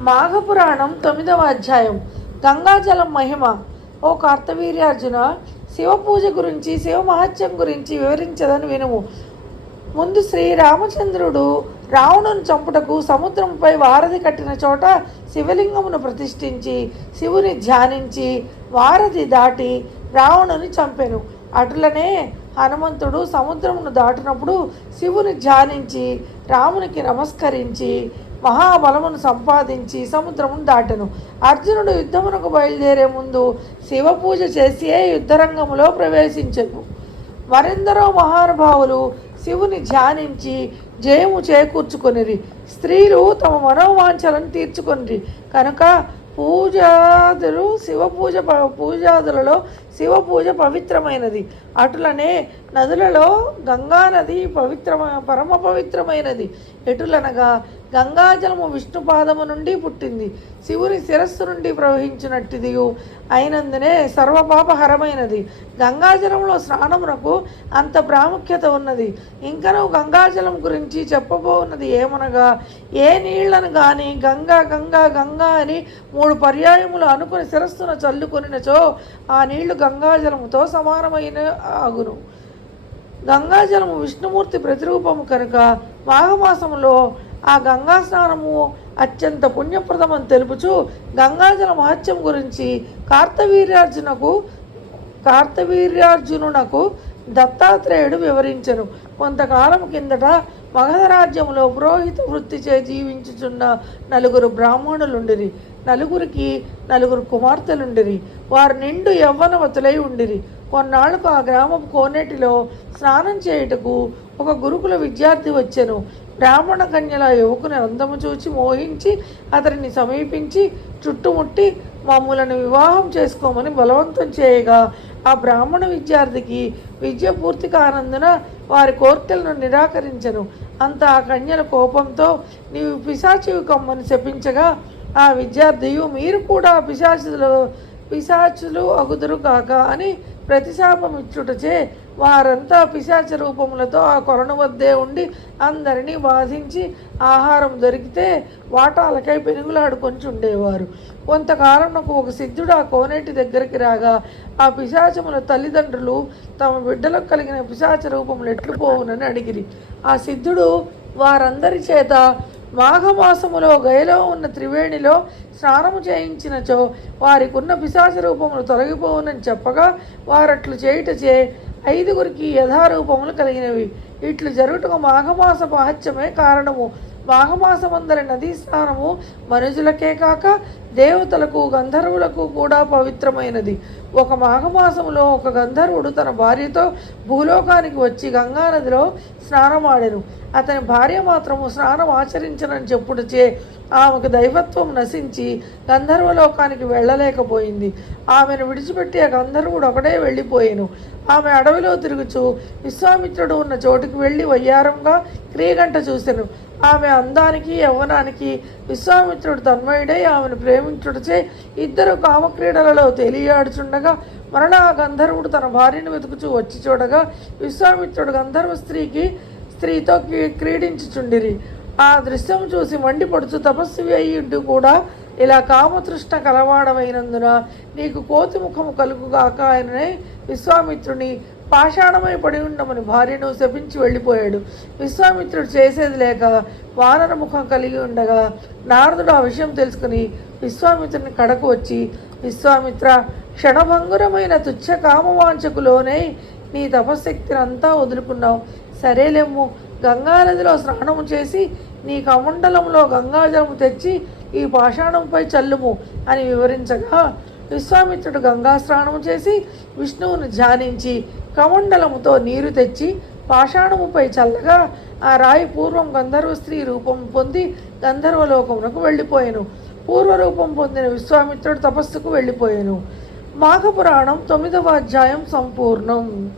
మాఘపురాణం తొమ్మిదవ అధ్యాయం. గంగాజలం మహిమ. ఓ కార్తవీర్యార్జున శివ పూజ గురించి శివ మహత్యం గురించి వివరించదని వినుము. ముందు శ్రీరామచంద్రుడు రావణుని చంపుటకు సముద్రంపై వారధి కట్టిన చోట శివలింగమును ప్రతిష్ఠించి శివుని ధ్యానించి వారధి దాటి రావణుని చంపెను. అటులనే హనుమంతుడు సముద్రమును దాటినప్పుడు శివుని ధ్యానించి రామునికి నమస్కరించి మహాబలమును సంపాదించి సముద్రమును దాటెను. అర్జునుడు యుద్ధమునకు బయలుదేరే ముందు శివ పూజ చేసియే యుద్ధరంగములో ప్రవేశించెను. మరెందరో మహానుభావులు శివుని ధ్యానించి జయము చేకూర్చుకొనిరి. స్త్రీలు తమ మనోవాంఛలను తీర్చుకొనిరి. కనుక పూజాదులు శివ పూజ ప- పూజాదులలో శివ పూజ పవిత్రమైనది. అటులనే నదులలో గంగా నది పవిత్రమ పరమ పవిత్రమైనది. ఎటులనగా గంగాజలము విష్ణు పాదము నుండి పుట్టింది. శివుని శిరస్సు నుండి ప్రవహించినట్టిది అయినందునే సర్వపాపహరమైనది. గంగాజలంలో స్నానమునకు అంత ప్రాముఖ్యత ఉన్నది. ఇంకనూ గంగాజలం గురించి చెప్పబోన్నది ఏమనగా ఏ నీళ్ళను గాని గంగా గంగా గంగా అని మూడు పర్యాయములు అనుకుని శిరస్సున చల్లుకొనినచో ఆ నీళ్ళు గంగాజలముతో సమానమైన ఆగును. గంగాజలము విష్ణుమూర్తి ప్రతిరూపము కనుక మాఘమాసములో ఆ గంగా స్నానము అత్యంత పుణ్యప్రదమని తెలుపుచు గంగాజల మహత్యం గురించి కార్తవీర్యార్జునకు కార్తవీర్యార్జునునకు దత్తాత్రేయుడు వివరించను. కొంతకాలం కిందట మగధ రాజ్యంలో పురోహిత వృత్తి చే జీవించుచున్న నలుగురు బ్రాహ్మణులుండిరి. నలుగురికి నలుగురు కుమార్తెలుండిరి. వారు నిండు యవ్వనవతులై ఉండిరి. కొన్నాళ్ళకు ఆ గ్రామం కోనేటిలో స్నానం చేయుటకు ఒక గురుకుల విద్యార్థి వచ్చెను. బ్రాహ్మణ కన్యల యువకుని అందము చూచి మోహించి అతడిని సమీపించి చుట్టుముట్టి మమ్ములను వివాహం చేసుకోమని బలవంతం చేయగా ఆ బ్రాహ్మణ విద్యార్థికి విద్య పూర్తి కానందున వారి కోర్కెలను నిరాకరించను. అంత ఆ కన్యల కోపంతో నీవు పిశాచివి కమ్మని శపించగా ఆ విద్యార్థియు మీరు కూడా పిశాచులు పిశాచులు అగుదురు కాక అని ప్రతిశాపం ఇచ్చుటచే వారంతా పిశాచ రూపములతో ఆ కొలను వద్దే ఉండి అందరినీ బాధించి ఆహారం దొరికితే వాటాలకై పెనుగులాడుకొని ఉండేవారు కొంతకాలం నాకు ఒక సిద్ధుడు ఆ కోనేటి దగ్గరికి రాగా ఆ పిశాచముల తల్లిదండ్రులు తమ బిడ్డలకు కలిగిన పిశాచ రూపములు ఎట్లు పోవునని అడిగిరి. ఆ సిద్ధుడు వారందరి చేత మాఘమాసములో గయలో ఉన్న త్రివేణిలో స్నానము చేయించినచో వారికున్న పిశాచ రూపములు తొలగిపోవునని చెప్పగా వారట్లు చేయుటచే ఐదుగురికి యథారూపములు కలిగినవి. ఇట్లు జరుగుటకు మాఘమాస మహత్యమే కారణము. మాఘమాసమందరి నదీ స్నానము మనుషులకే కాక దేవతలకు గంధర్వులకు కూడా పవిత్రమైనది. ఒక మాఘమాసములో ఒక గంధర్వుడు తన భార్యతో భూలోకానికి వచ్చి గంగానదిలో స్నానమాడెను. అతని భార్య మాత్రము స్నానం ఆచరించనని చెప్పుడుచే ఆమెకు దైవత్వం నశించి గంధర్వలోకానికి వెళ్ళలేకపోయింది. ఆమెను విడిచిపెట్టి ఆ గంధర్వుడు ఒకడే వెళ్ళిపోయాను. ఆమె అడవిలో తిరుగుచు విశ్వామిత్రుడు ఉన్న చోటుకు వెళ్ళి వయ్యారంగా క్రియగంట చూసెను. ఆమె అందానికి యవ్వనానికి విశ్వామిత్రుడు తన్మయుడై ఆమెను ప్రేమించుడిచే ఇద్దరు కామక్రీడలలో తేలియాడుచుండగా మరలా ఆ గంధర్వుడు తన భార్యను వెతుకుచూ వచ్చి చూడగా విశ్వామిత్రుడు గంధర్వ స్త్రీకి స్త్రీతో క్రీ- క్రీడించుచుండిరి. ఆ దృశ్యం చూసి మండిపడుచు తపస్వి అయ్యుంటూ కూడా ఇలా కామతృష్ణ కలవాడమైనందున నీకు కోతి ముఖము కలుగుగాక ఆయననే విశ్వామిత్రుని పాషాణమై పడి ఉండమని భార్యను శపించి వెళ్ళిపోయాడు. విశ్వామిత్రుడు చేసేది లేక వానర ముఖం కలిగి ఉండగా నారదుడు ఆ విషయం తెలుసుకుని విశ్వామిత్రుని కడకు వచ్చి విశ్వామిత్ర క్షణభంగురమైన తుచ్చ కామవాంచకులోనే నీ తపశక్తిని అంతా వదులుకున్నావు. సరేలేమ్ము గంగానదిలో స్నానము చేసి నీ కమండలంలో గంగాజలము తెచ్చి ఈ పాషాణంపై చల్లుము అని వివరించగా విశ్వామిత్రుడు గంగాస్నానం చేసి విష్ణువును ధ్యానించి కమండలముతో నీరు తెచ్చి పాషాణముపై చల్లగా ఆ రాయి పూర్వం గంధర్వ స్త్రీ రూపం పొంది గంధర్వలోకమునకు వెళ్ళిపోయాను. పూర్వరూపం పొందిన విశ్వామిత్రుడు తపస్సుకు వెళ్ళిపోయాను. మాఘపురాణం తొమ్మిదవ అధ్యాయం సంపూర్ణం.